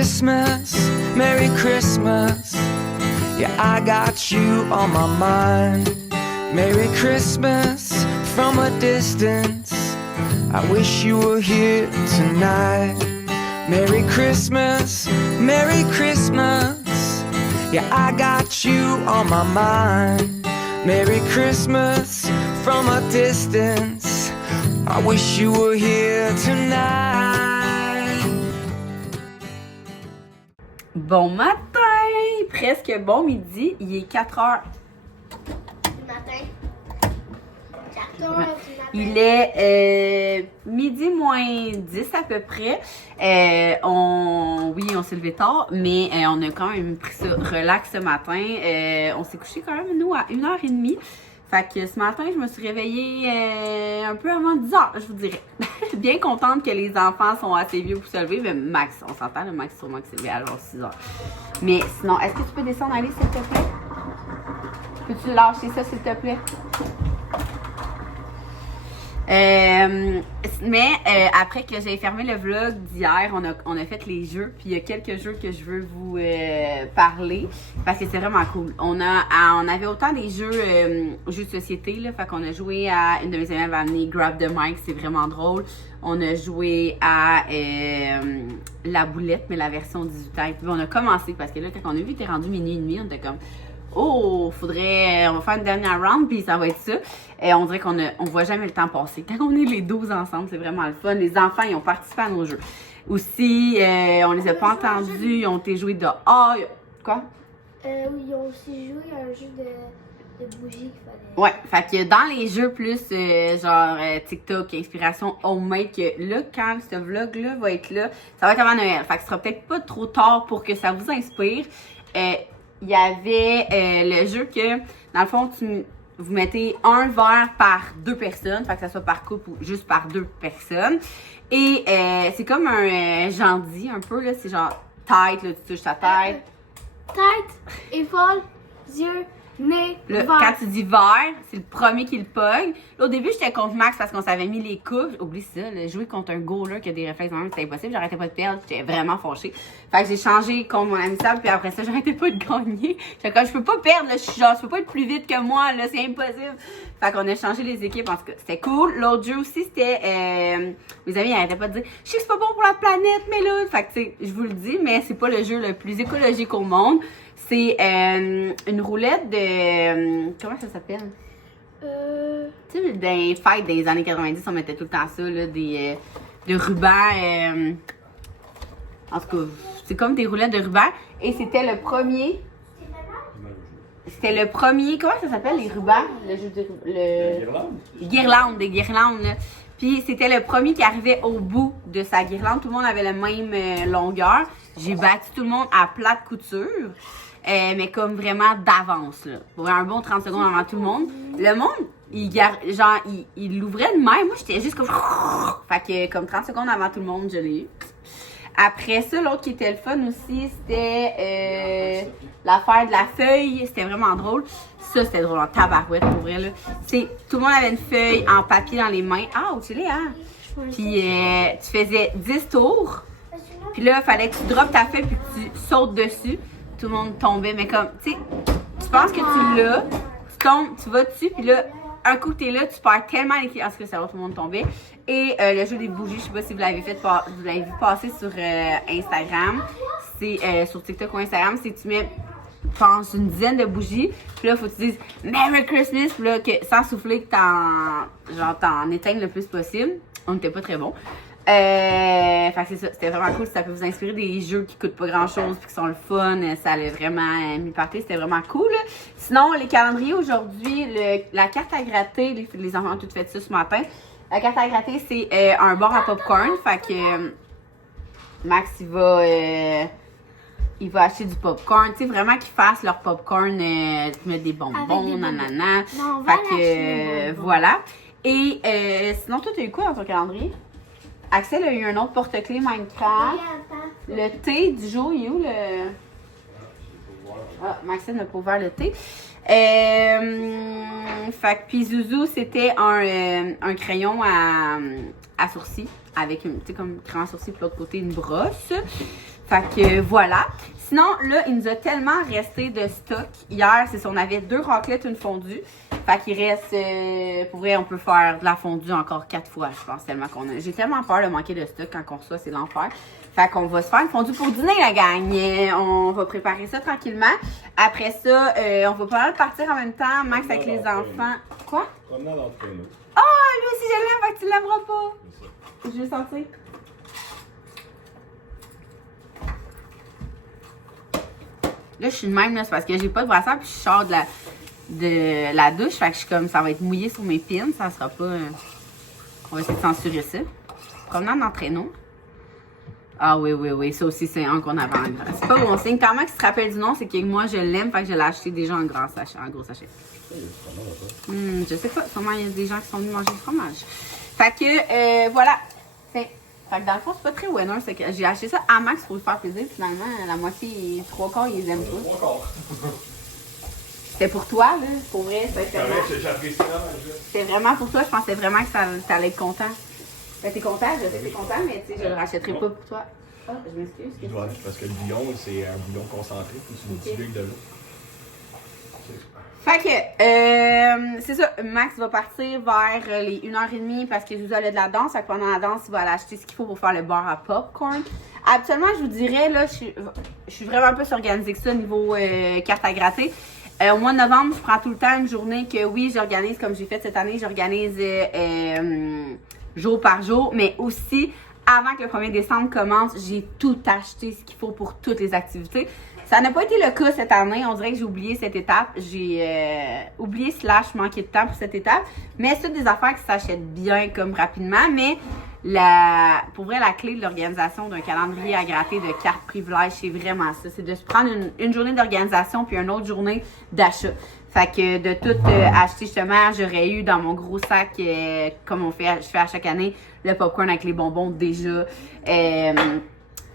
Christmas, Merry Christmas. Yeah, I got you on my mind. Merry Christmas from a distance. I wish you were here tonight. Merry Christmas, Merry Christmas. Yeah, I got you on my mind. Merry Christmas from a distance. I wish you were here tonight. Bon matin! Presque bon midi. Il est 4 heures. Du matin. 4 heures du matin. Il est midi moins 10 à peu près. Oui, on s'est levé tard, mais on a quand même pris ça relax ce matin. On s'est couché quand même, nous, à 1h30. Fait que ce matin, je me suis réveillée un peu avant 10h, je vous dirais. Bien contente que les enfants sont assez vieux pour se lever. Mais Max, on s'entend, le Max sûrement que c'est levé à 6h. Mais sinon, est-ce que tu peux descendre, Alice, s'il te plaît? Peux-tu lâcher ça, s'il te plaît? Après que j'ai fermé le vlog d'hier, on a fait les jeux, puis il y a quelques jeux que je veux vous parler parce que c'est vraiment cool. On avait autant des jeux de société là, fait qu'on a joué à une de mes amies avait amené Grab the Mic, c'est vraiment drôle. On a joué à la boulette, mais la version 18 ans. Puis on a commencé parce que là quand on a vu que t'es rendu minuit et demi, on était comme oh, on va faire une dernière round, puis ça va être ça. Et on dirait on voit jamais le temps passer. Quand on est les 12 ensemble, c'est vraiment le fun. Les enfants, ils ont participé à nos jeux. Aussi, on les a pas entendus, ils ont été joués dehors. Quoi? Oui, ils ont aussi joué à un jeu de bougies qu'il fallait. Ouais, fait que dans les jeux plus genre TikTok, inspiration homemade, que là, quand ce vlog-là va être là, ça va être avant Noël. Fait que ce sera peut-être pas trop tard pour que ça vous inspire. Il y avait le jeu que, dans le fond, vous mettez un verre par 2 personnes, fait que ça soit par couple ou juste par 2 personnes. Et c'est comme un gentil un peu, là, c'est genre tête, là, tu touches ta tête. Tête, épaule, yeux, nez, Là, verre. quand tu dis verre, c'est le premier qui le pogne. Là, au début, j'étais contre Max parce qu'on s'avait mis les coups. Oublie ça, là, jouer contre un goaler qui a des réflexes dans c'était impossible. J'arrêtais pas de perdre. J'étais vraiment fâchée. Fait que j'ai changé contre mon ami Sam, puis après ça, j'arrêtais pas de gagner. J'étais comme, je peux pas perdre, là, je peux pas être plus vite que moi, là, c'est impossible. Fait qu'on a changé les équipes, en tout cas, c'était cool. L'autre jeu aussi, c'était, mes amis, ils arrêtaient pas de dire, je sais que c'est pas bon pour la planète, mais là, fait que, tu sais, je vous le dis, mais c'est pas le jeu le plus écologique au monde. C'est une roulette de. Comment ça s'appelle? Tu sais, dans les fêtes des années 90, on mettait tout le temps ça, là, de ruban. En tout cas, c'est comme des roulettes de ruban. Et c'était le premier. C'était le premier. Comment ça s'appelle, les rubans? Le jeu de. Des guirlandes, là. Puis c'était le premier qui arrivait au bout de sa guirlande. Tout le monde avait la même longueur. J'ai battu tout le monde à plate couture. Mais comme vraiment d'avance, là. Pour un bon 30 secondes avant tout le monde. Le monde, il l'ouvrait de même. Moi, j'étais juste comme. Fait que comme 30 secondes avant tout le monde, je l'ai eu. Après ça, l'autre qui était le fun aussi, c'était l'affaire de la feuille. C'était vraiment drôle. Ça, c'était drôle en tabarouette, pour vrai, là. Tout le monde avait une feuille en papier dans les mains. Ah, tu l'es, hein? Puis tu faisais 10 tours. Puis là, il fallait que tu droppes ta feuille puis que tu sautes dessus. Tout le monde tombait, mais comme, tu sais, tu penses que tu l'as, tu tombes, tu vas dessus, puis là, un coup que t'es là, tu perds tellement l'équilibre. En tout cas, ça va, tout le monde tombait. Et le jeu des bougies, je sais pas si vous l'avez vu passer sur Instagram. C'est sur TikTok ou Instagram, c'est que tu mets, je pense, une dizaine de bougies, puis là, faut que tu dises Merry Christmas, puis là, sans souffler, que t'en éteignes le plus possible. On n'était pas très bon. Fait que c'est ça, c'était vraiment cool. Ça peut vous inspirer des jeux qui coûtent pas grand chose puis qui sont le fun. Ça allait vraiment m'y partir, c'était vraiment cool. Sinon, les calendriers aujourd'hui, la carte à gratter, les enfants ont tout fait ça ce matin. La carte à gratter, c'est un bar à popcorn. Fait que Max, il va acheter du popcorn. Tu sais, vraiment qu'ils fassent leur popcorn, mettre des bonbons, nanana. Fait que voilà. Et sinon, toi, t'as eu quoi dans ton calendrier? Axel a eu un autre porte-clés Minecraft. Le thé du jour, il est où le. Ah, Maxime n'a pas ouvert le thé. Fait que puis Zouzou, c'était un crayon à sourcils avec, tu sais, comme crayon à sourcils, puis l'autre côté, une brosse. Fait que voilà. Sinon, là, il nous a tellement resté de stock. Hier, c'est ça, on avait 2 raclettes, une fondue. Fait qu'il reste, pour vrai, on peut faire de la fondue encore 4 fois, je pense, tellement qu'on a. J'ai tellement peur de manquer de stock quand on reçoit, c'est l'enfer. Fait qu'on va se faire une fondue pour dîner, la gang. On va préparer ça tranquillement. Après ça, on va pas partir en même temps, Max avec les enfants. Quoi? Promenade entre nous. Ah, lui aussi, je l'aime, fait que tu l'aimeras pas. Je vais sentir. Là, je suis de même, là, c'est parce que j'ai pas de brassière, puis je sors de la douche. Fait que je suis comme, ça va être mouillé sur mes pins. Ça sera pas. On va essayer de censurer ça. Promenade d'entraîneau. Ah oui. Ça aussi, c'est un qu'on avait en grand. C'est pas bon signe. Comment que tu te rappelles du nom, c'est que moi, je l'aime. Fait que je l'ai acheté déjà en gros sachet. Je sais pas. Sûrement, il y a des gens qui sont venus manger du fromage. Fait que, voilà. Fait que dans le fond, c'est pas très winner. C'est que j'ai acheté ça à Max pour lui faire plaisir. Finalement, la moitié, 3 quarts, ils les aiment tous. 3 quarts. C'était pour toi, là. Pour vrai, c'était C'est vrai, j'apprécie vraiment. C'était vraiment pour toi. Je pensais vraiment que ça allait être content. Ben, t'es content, je sais que t'es content, mais tu sais, je le rachèterai pas pour toi. Ah, je m'excuse. Ouais, parce que le bouillon, c'est un bouillon concentré. Faut que tu dilues de l'eau. Fait que, c'est ça, Max va partir vers les 1h30 parce que Zouzou a de la danse. Fait que pendant la danse, il va aller acheter ce qu'il faut pour faire le beurre à popcorn. Habituellement, je vous dirais, là, je suis vraiment plus organisée que ça niveau carte à gratter. Au mois de novembre, je prends tout le temps une journée que oui, j'organise comme j'ai fait cette année, j'organise jour par jour, mais aussi, avant que le 1er décembre commence, j'ai tout acheté ce qu'il faut pour toutes les activités. Ça n'a pas été le cas cette année. On dirait que j'ai oublié cette étape. J'ai oublié / manqué de temps pour cette étape. Mais c'est des affaires qui s'achètent bien comme rapidement. Mais pour vrai, la clé de l'organisation d'un calendrier à gratter de cartes privilèges, c'est vraiment ça. C'est de se prendre une journée d'organisation puis une autre journée d'achat. Fait que de tout acheter justement, j'aurais eu dans mon gros sac, comme je fais à chaque année, le popcorn avec les bonbons déjà.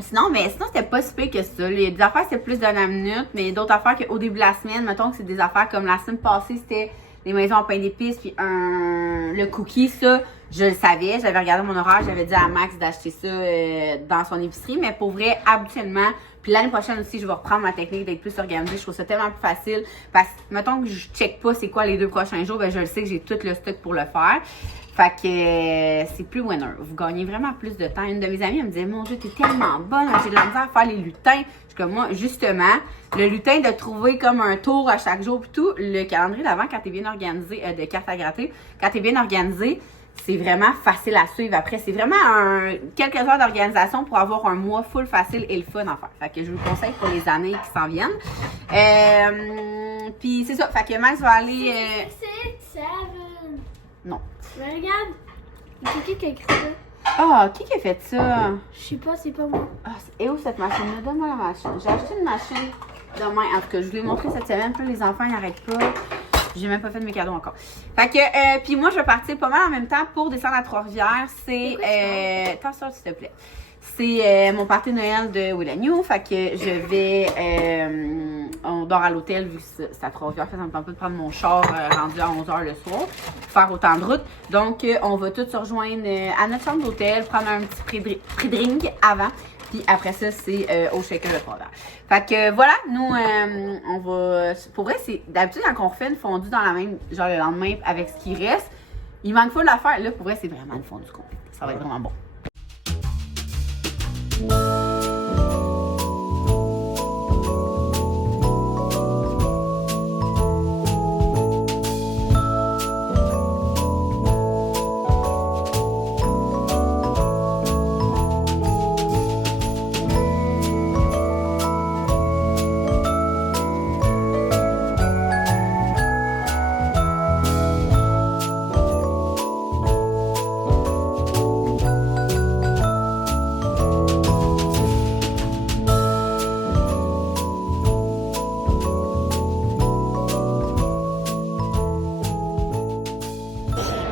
Sinon, c'était pas si pire que ça. Il y a des affaires, c'est plus de la minute, mais d'autres affaires qu'au début de la semaine, mettons que c'est des affaires comme la semaine passée, c'était les maisons en pain d'épices, puis le cookie, ça, je le savais. J'avais regardé mon horaire, j'avais dit à Max d'acheter ça dans son épicerie, mais pour vrai, habituellement, puis l'année prochaine aussi, je vais reprendre ma technique d'être plus organisée. Je trouve ça tellement plus facile. Parce que, mettons que je check pas c'est quoi les 2 prochains jours, ben je le sais que j'ai tout le stock pour le faire. Fait que c'est plus winner. Vous gagnez vraiment plus de temps. Une de mes amies, elle me disait, mon Dieu, t'es tellement bonne, j'ai de la misère à faire les lutins. Je suis comme moi, justement, le lutin de trouver comme un tour à chaque jour, puis tout, le calendrier d'avant, quand t'es bien organisé, de cartes à gratter, quand t'es bien organisé, c'est vraiment facile à suivre. Après, c'est vraiment quelques heures d'organisation pour avoir un mois full facile et le fun à faire. Fait que je vous le conseille pour les années qui s'en viennent. Puis c'est ça. Fait que Max va aller... C'est Seven. Non. Mais regarde, c'est qui a écrit ça? Ah, qui a fait ça? Je sais pas, c'est pas moi. Ah, et où cette machine-là? Donne-moi la machine. J'ai acheté une machine demain. En tout cas, je vous l'ai montré cette semaine. Puis les enfants, ils n'arrêtent pas. J'ai même pas fait de mes cadeaux encore. Fait que, puis moi, je vais partir pas mal en même temps pour descendre à Trois-Rivières. C'est, attention, s'il te plaît. C'est mon party de Noël de Will & You. Fait que je vais, on dort à l'hôtel vu que c'est à Trois-Rivières. Ça me tente pas de prendre mon char rendu à 11h le soir pour faire autant de route. Donc, on va tous se rejoindre à notre chambre d'hôtel, prendre un petit pré-drink avant. Puis après ça, c'est au shaker de Trois-Rivières. Fait que voilà, nous, on va... Pour vrai, c'est d'habitude, quand on refait une fondue dans la même... Genre le lendemain, avec ce qui reste, il manque pas de l'affaire. Là, pour vrai, c'est vraiment une fondue complète. Ça va être vraiment bon.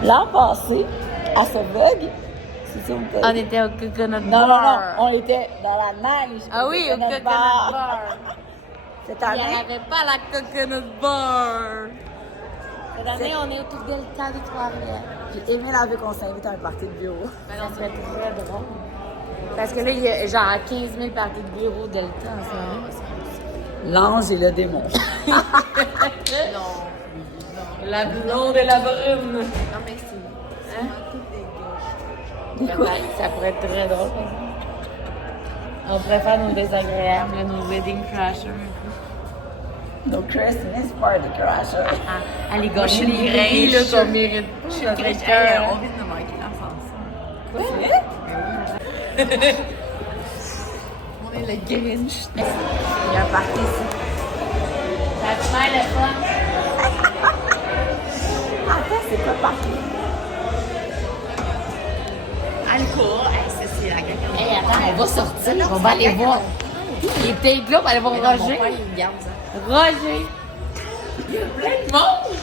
L'an passé, à ce vlog, On était au coconut non, on était dans la neige. Ah oui, au coconut bar. Cette Il année, n'y avait pas la coconut bar. cette année, on est au tout delta de Trois-Rivières. Puis Émile a vu qu'on s'invite à un party de bureau. Ben non, Ça serait très drôle. Parce que là, il y a genre 15 000 parties de bureau Delta en ce moment. L'ange et le démon. La blonde et la brume. Non, mais c'est. Hein? Ça pourrait être très drôle. par exemple. On pourrait faire nos désagréables, là, nos wedding crashers. Nos Christmas party crashers. Allez, Moi, je suis gagner les Grinch. là qu'on mérite. Je suis On le Grinch. vient de manquer l'ascenseur. Quoi, c'est vrai? On est le Grinch. Il y a un party ici. Ça te met le fun. Attends, c'est quoi party? Alcool, ça c'est la gagne. Hey, attends, on va sortir, on va aller voir. Il est peut-être là, on va aller voir Roger. Il garde ça. Roger! Il y a plein de monde!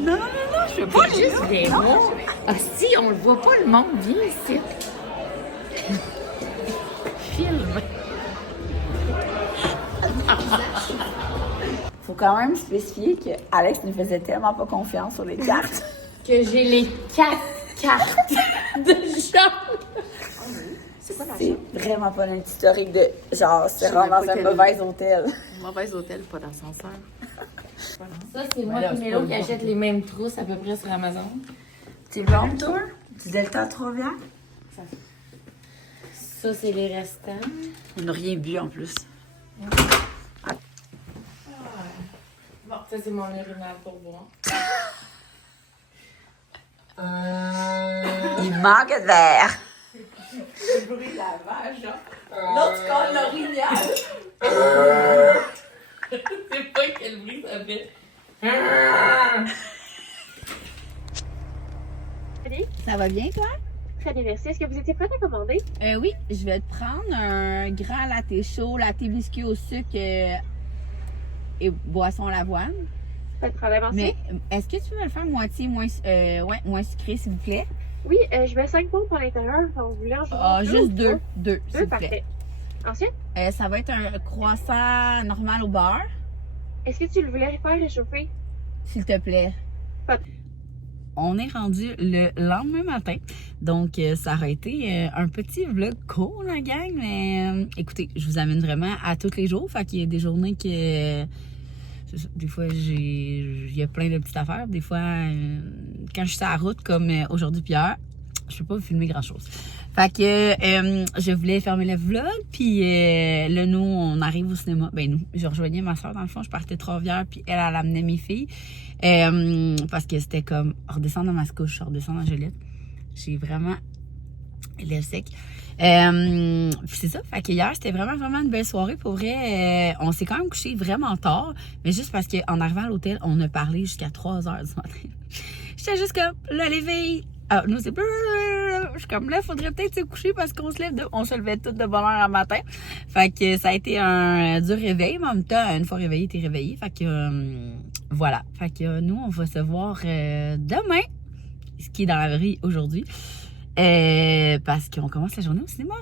Non, je veux pas juste des mots. Ah si, on le voit pas, le monde. Viens ici. Filme. Faut quand même spécifier que Alex ne faisait tellement pas confiance sur les cartes. Que j'ai les 4 cartes de chambre. C'est vraiment pas notre historique de genre se rendre dans un mauvais hôtel. Mauvais hôtel, pas d'ascenseur. Ça, c'est moi et Mélo qui achètent les mêmes trousses à peu près sur Amazon. Tu veux home tour? Du Delta Trois-Rivières? Ça, c'est les restants. On n'a rien bu en plus. Bon, ça, c'est mon urinal pour boire. Il manque d'air. Le bruit de la vache, hein. L'autre, tu colles l'orignal. C'est pas quel bruit ça fait. Ça va bien, toi? Très bien, merci. Est-ce que vous étiez prête à commander? Oui, je vais te prendre un grand latte chaud, latte biscuit au sucre et boisson à l'avoine. Pas de problème ensuite. Mais est-ce que tu peux me le faire moitié moins sucré, s'il vous plaît? Oui, je mets 5 pompes à l'intérieur. Donc, vous voulez en Ah, jouer juste deux, s'il vous plaît. parfait. Ensuite, Ça va être un croissant normal au beurre, est-ce que tu le voulais faire réchauffer? s'il te plaît. Pas- On est rendu le lendemain matin, donc ça aurait été un petit vlog cool, la gang, mais écoutez, je vous amène vraiment à tous les jours, fait qu'il y a des journées que des fois il y a plein de petites affaires, des fois quand je suis sur la route comme aujourd'hui puis hier, je peux pas vous filmer grand chose. Fait que je voulais fermer le vlog, puis là, nous, on arrive au cinéma. Ben nous, je rejoignais ma soeur dans le fond, je partais de Trois-Rivières, puis elle amenait mes filles. Parce que c'était comme redescendre dans ma couche, redescendre dans Joliette. J'ai vraiment l'air sec. Puis c'est ça, fait que hier, c'était vraiment une belle soirée. Pour vrai, on s'est quand même couché vraiment tard, mais juste parce qu'en arrivant à l'hôtel, on a parlé jusqu'à 3h du matin. J'étais juste comme, là, les filles, nous, c'est je suis comme là, faudrait peut-être se coucher parce qu'on se lève on se levait toutes de bonne heure à matin. Fait que ça a été un dur réveil, mais en même temps, une fois réveillé, t'es réveillé. Fait que voilà. Fait que nous, on va se voir demain, ce qui est dans la vraie aujourd'hui. Parce qu'on commence la journée au cinéma.